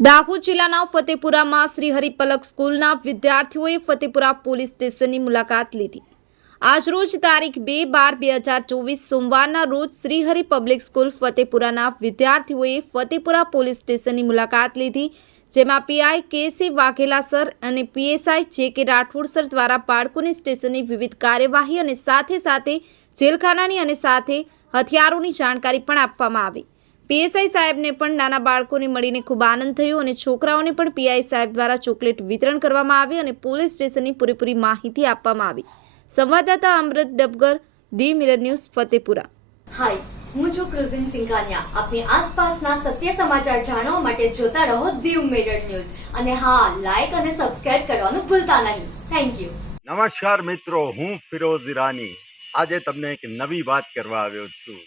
દાહોદ જિલ્લાના ફતેપુરામાં શ્રી હરિપલક સ્કૂલના વિદ્યાર્થીઓએ ફતેપુરા પોલીસ સ્ટેશનની મુલાકાત લીધી. આજરોજ તારીખ બે બાર બે હજાર ચોવીસ સોમવારના રોજ શ્રીહરિ પબ્લિક સ્કૂલ ફતેપુરાના વિદ્યાર્થીઓએ ફતેપુરા પોલીસ સ્ટેશનની મુલાકાત લીધી, જેમાં PI K C Vaghela sir અને PSI J K Rathod sir દ્વારા બાળકોની સ્ટેશનની વિવિધ કાર્યવાહી અને સાથે સાથે જેલખાનાની અને સાથે હથિયારોની જાણકારી પણ આપવામાં આવી. પીએસઆઈ સાહેબને પણ નાના બાળકોને મળીને ખૂબ આનંદ થયો અને છોકરાઓને પણ પીઆઈ સાહેબ દ્વારા ચોકલેટ વિતરણ કરવામાં આવી અને પોલીસ સ્ટેશનની પૂરેપૂરી માહિતી આપવામાં આવી. સંવાદદાતા Amrut Dabgar the Mirror News Fatepura. Hi હું છું ક્રુઝિન સિંઘાનિયા. આપની આસપાસના સત્ય સમાચાર જાણવા માટે જોતા રહો દીવ મિરર ન્યૂઝ. અને હા લાઈક અને સબસ્ક્રાઇબ કરવાનું ભૂલતા નહીં. થેન્ક યુ નમસ્કાર મિત્રો હું ફિરોઝ ઈરાની. આજે તમને એક નવી વાત કરવા આવ્યો છું.